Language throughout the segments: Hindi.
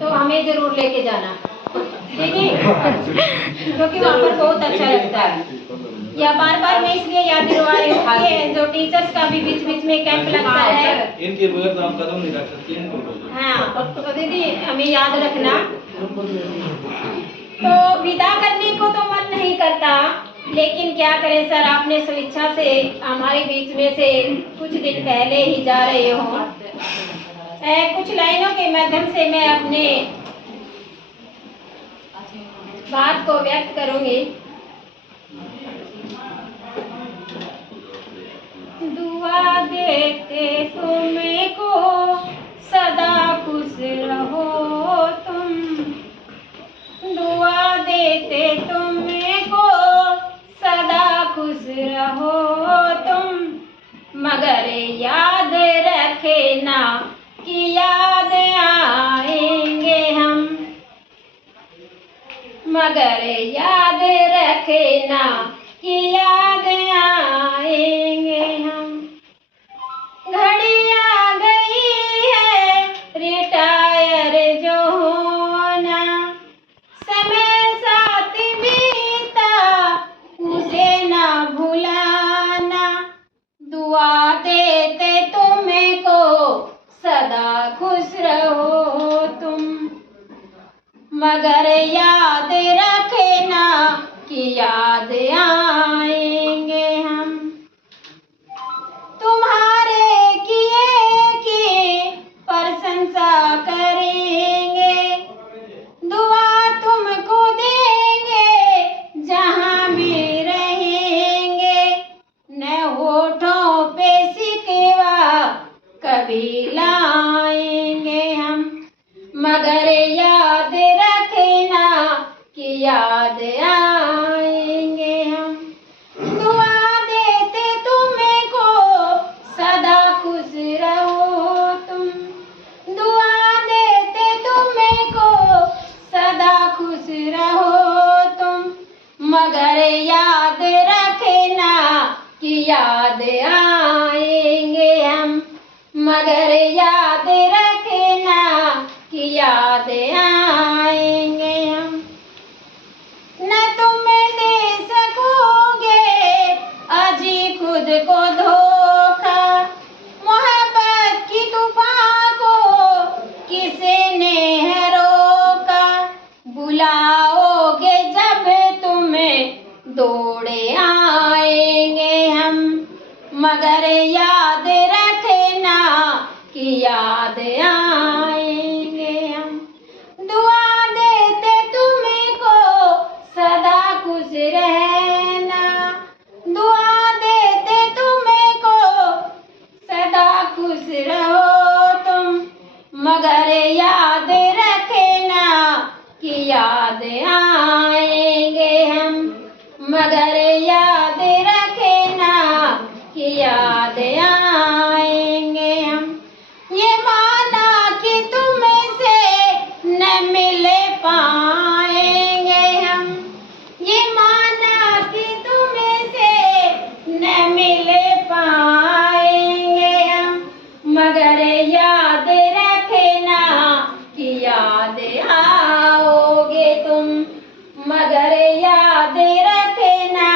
तो हमें जरूर लेके जाना, ठीक है? क्योंकि वहाँ पर बहुत अच्छा लगता है। या बार बार मैं इसलिए याद दिलवा रही हूँ कि जो टीचर्स का भी बीच बीच में कैंप लगता है, इनके बगैर तो हम कदम नहीं रख सकते। हाँ तो दीदी हमें याद रखना। तो विदा करने को तो मन नहीं करता, लेकिन क्या करें सर, आपने स्वेच्छा से हमारे बीच में से कुछ दिन पहले ही जा रहे हो। कुछ लाइनों के माध्यम से मैं अपने बात को व्यक्त करूंगी। दुआ देते तुमको सदा खुश रहो तुम, दुआ देते तुमको सदा खुश रहो तुम, मगर याद रखना कि याद आएंगे हम, मगर याद रखना कि याद आएंगे हम। घड़ी आ गई है रिटायर जो होना, समय साथ बीता उसे ना भुलाना, दुआ देते तुमको सदा खुश रहो तुम, मगर याद रखना कि याद आएंगे हम। तुम्हारे किए प्रशंसा करेंगे, दुआ तुमको देंगे जहाँ भी रहेंगे, न होठों पे सिकवा कभी लाएंगे हम, मगर याद रखना कि याद आएंगे हम। दुआ देते तुमको सदा खुश रहो तुम, दुआ देते तुमको सदा खुश रहो तुम, मगर याद रखना कि याद आएंगे हम, मगर याद रखना कि याद आएंगे हम। न तुम दे सकोगे अजी खुद को धोखा, मोहब्बत की तूफान को किसने है रोका, बुलाओगे जब तुम्हें दौड़े आएंगे हम, मगर याद रखना कि याद आएंगे हम। दुआ देते तुमको सदा खुश रहना, दुआ देते तुमको सदा खुश रहो तुम, मगर याद रखना कि याद आएंगे हम, मगर याद रखना कि याद आएंगे हम। ये माना कि तुमसे न मिल पाएंगे हम, ये माना कि तुमसे न मिल पाएंगे हम, मगर याद रखना कि याद आओगे तुम, मगर याद रखना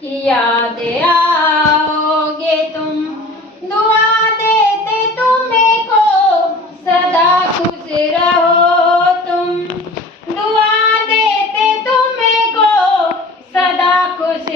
कि याद आओगे तुम। दुआ देते तुमको सदा खुश रहो तुम, दुआ देते तुमको सदा खुश